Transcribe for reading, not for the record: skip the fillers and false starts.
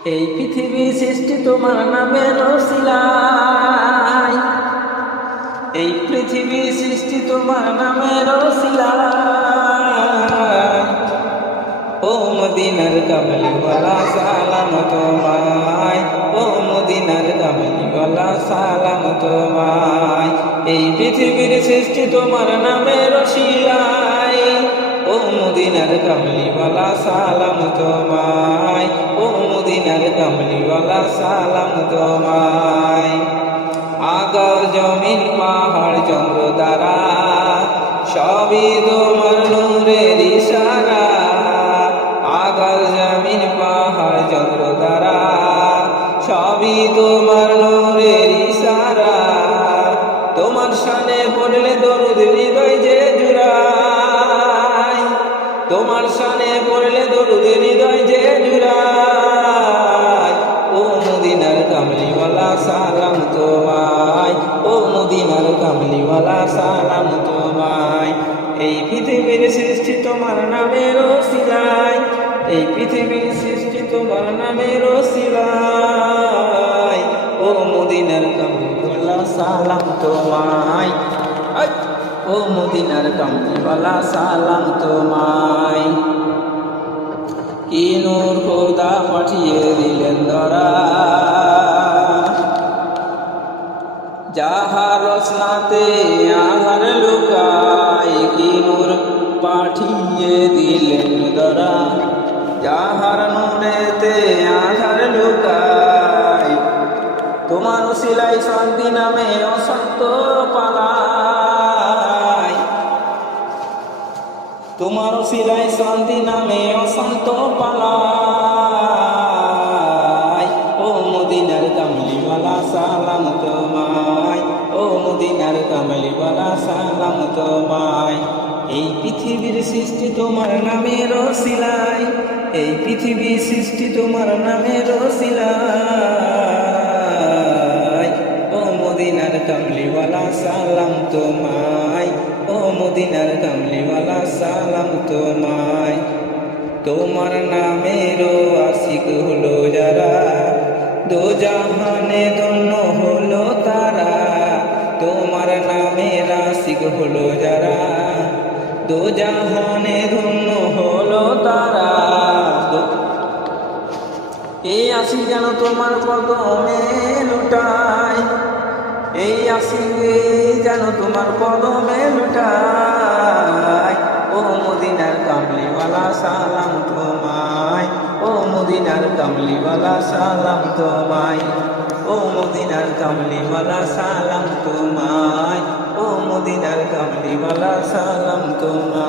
এই পৃথিবী সৃষ্টি তোমার নামের ওসিলায়, এই পৃথিবী সৃষ্টি তোমার নামের ওসিলায়। ও মদিনার কামলিওয়ালা সালাম তোমায়, ও মদিনার কামলিওয়ালা সালাম তোমায়। এই পৃথিবীর সৃষ্টি তোমার নামের ওসিলায়, ও মদিনার কামলিওয়ালা সালাম তোমায়, ও মদিনার কামলিওয়ালা সালাম তোমায়। আকাশ জমিন পাহাড় চন্দ্র তারা সবই তোমার নূরের ইশারা। আকাশ জমিন পাহাড় চন্দ্র তারা সবই তোমার নূরের ইশারা। তোমার শানে পড়লে দরুদ হৃদয় যে জুড়ায়, তোমার শানে পড়লে দরুদ হৃদয় যে জুড়ায়। ও মদিনার কামলিওয়ালা সালাম তোমায়, ও মদিনার কামলিওয়ালা সালাম তোমায়। এই পৃথিবীর সৃষ্টি তোমার নামের ওসিলায়, এই পৃথিবীর সৃষ্টি তোমার নামের ওসিলায়। ও মদিনার কামলিওয়ালা সালাম তোমায়, ও মদিনার কামলিওয়ালা সালাম তোমায়। কি নূর খোদা পাঠিয়ে দিলেন ধরা, যাহার রচনাতে আধার লুকায়। কি নূর পাঠিয়ে দিলেন ধরা, যাহার নূরেতে আধার লুকায়। তোমার ওসিলায় শান্তি নামে অসত্য পালায়, তোমার ওসিলায় শান্তি নামে অসন্ত পালায়। ও মদিনার কামলিওয়ালা সালাম তোমায়, ও মদিনার কামলিওয়ালা সালাম তোমায়। এই পৃথিবীর সৃষ্টি তোমার নামের ওসিলায়, এই পৃথিবীর সৃষ্টি তোমার নামের ওসিলায়। ও মদিনার কামলিওয়ালা সালাম তোমায়, ও মদিনার কামলিওয়ালা সালাম তোমায়। তোমার নামের আশিক হলো যারা, দো জাহানে ধন্য হলো তারা। তোমার নামের আশিক হলো যারা, দো জাহানে ধন্য হলো তারা। এই আশিক যেন তোমার কদমে লুটায়, এই আশিক যেন তোমার কদমে লুটায়। ও মদিনার কামলিওয়ালা সালাম তোমায়, ও মদিনার কামলিওয়ালা সালাম তোমায়, ও মদিনার কামলিওয়ালা সালাম তোমায়, ও মদিনার কামলিওয়ালা সালাম তোমায়।